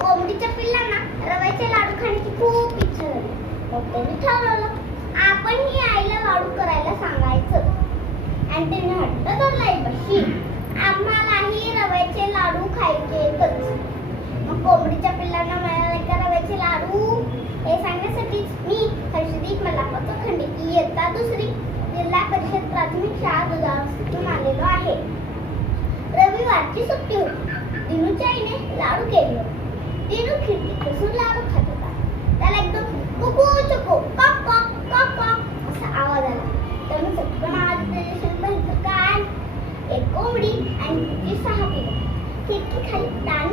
कोंबडीच्या पिल्लांना रव्याचे लाडू खाण्याची खूप इच्छा झाली. मग त्यांनी ठरवलं आपणही आईला लाडू करायला सांगायचं. आणि त्यांनी हट्ट धरला बशी आम्हालाही रव्याचे लाडू खायचेच मग कोंबडीच्या पिल्लांना मिळाले का रव्याचे लाडू हे सांगण्यासाठीच मी हर्षदीप मलापत खंडित इयत्ता दुसरी जिल्हा परिषद प्राथमिक शाळा दुधावरून आलेलो आहे. रविवारची सुट्टी होती. दिनूच्या आईने लाडू केले होते. एक कोंबडी आणि तिची सहा पिलं खिडकी खाली. ताण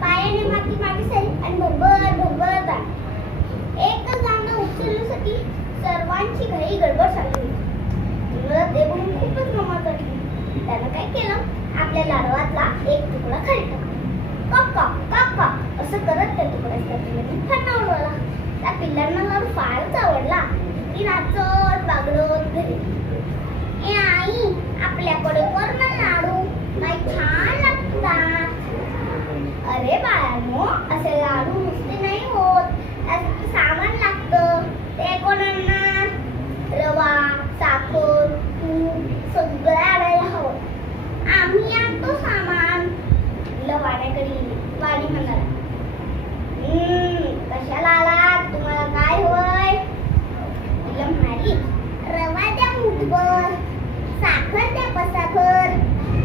पायाने माती मागे सरी आणि भरभर भरभर ताण एकच दांडा उचलण्यासाठी सर्वांची घाई गडबड चालली मला ते बघून खूपच गमत वाटली. त्यानं काय केलं? आपल्या लाडवातला एक तुकडा खाली टाकला. कॉक कॉक असं करत त्या तुकड्याच्या पिल्लांनी पिल्लाने फन्ना उडवला त्या पिल्लांना लाडू फारच आवडला. ती नाचत बागडत घरी. ए आई आपल्याकडे वर्ण लाडू काय छान लागतात. अरे बाळांनो असे लाडू नुसते नाही होत. त्यासाठी सामान लागतं. ते कोण आणणार रवा साखर तूप सगळं आणायला हवं. आम्ही आणतो सामान. लवाड्याकडे वाडी म्हणाला. "हम्म, कशाला आलात? तुम्हाला काय होय तिला म्हणाली रवा द्या मुठभर साखर द्या पसाभर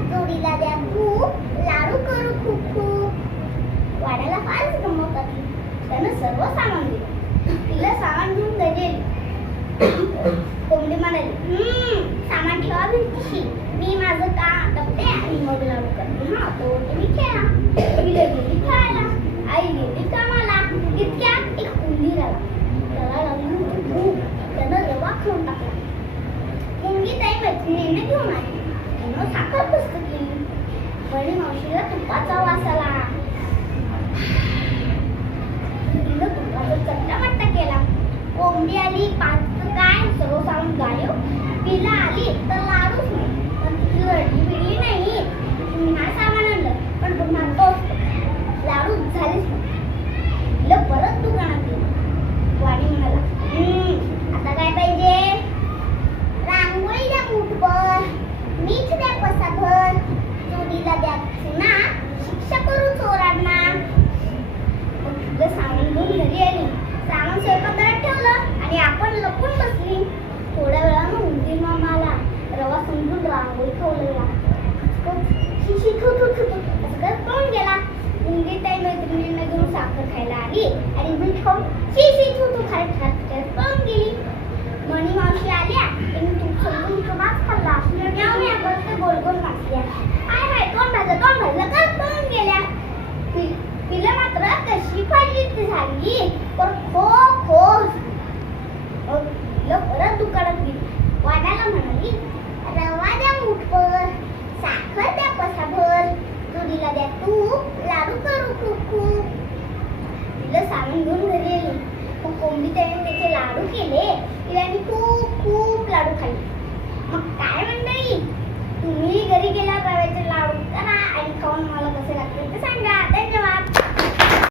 जोडीला द्या खूप लाडू करू खूप खूप वाड्याला फारच गंमत वाटली त्यानं सर्व सामान दिलं तिला सामान घेऊन घरी कोंबडी म्हणाली सामान ठेवा भिंतीशी मी माझं का टपते आणि मग लागू करते. हा तो तुम्ही खेळा. मी गेली खेळायला. आई गेली कामाला. इतक्यात एक उंदीर आला त्याला लागली होती भूक त्यानं रवा खाऊन टाकला. मुंगी ताई मैत्रिणीने घेऊन आली. त्यानं साखर पुस्तक केली बळी मावशीला तुपाचा वास आला. तुपाचा केला. कोंबडी आली पाच काय? सर्व सांगून गायो पिला आली तर लाडूच नाही पण तिची रडली बिडली नाही तुम्ही हा सामान आणलं पण पुन्हा तोच लाडू झालेच नाही. तिला परत दुकानात गेली वाणी म्हणाला "हम्म, आता काय पाहिजे रांगोळी द्या मुठभर मीठ द्या पसाभर जोडीला द्या चुना शिक्षा करू चोरांना मग तिथलं सामान घेऊन घरी आली सामान स्वयंपाकघरात ठेवलं आणि आपण लपून बसली थोड्या वेळानं उंदीर मामा आला रवा समजून रांगोळी खाऊ लागला शी शी थू असं करत गेला उंदीर ताई मैत्रिणींना घेऊन साखर खायला आली आणि मी खाऊन शी शी थू थू खात खात पळून गेली मणी मावशी आल्या त्यांनी तूप समजून कमाच खाल्ला म्याव म्याव ते गोल गोल नाचल्या आय हाय तोंड भाजलं तोंड भाजलं करत पळून गेल्या पिलं मात्र कशी फाडली झाली पण खो खो मग पिलं परत दुकानात गेली वाटायला म्हणाली रवा द्या मुठभर साखर द्या पसाभर जोडीला द्या तूप लाडू करू खूप खूप तिला घेऊन घरी आली. मग कोंबडी त्याने त्याचे लाडू केले तिने खूप खूप लाडू खाल्ले. मग काय मंडळी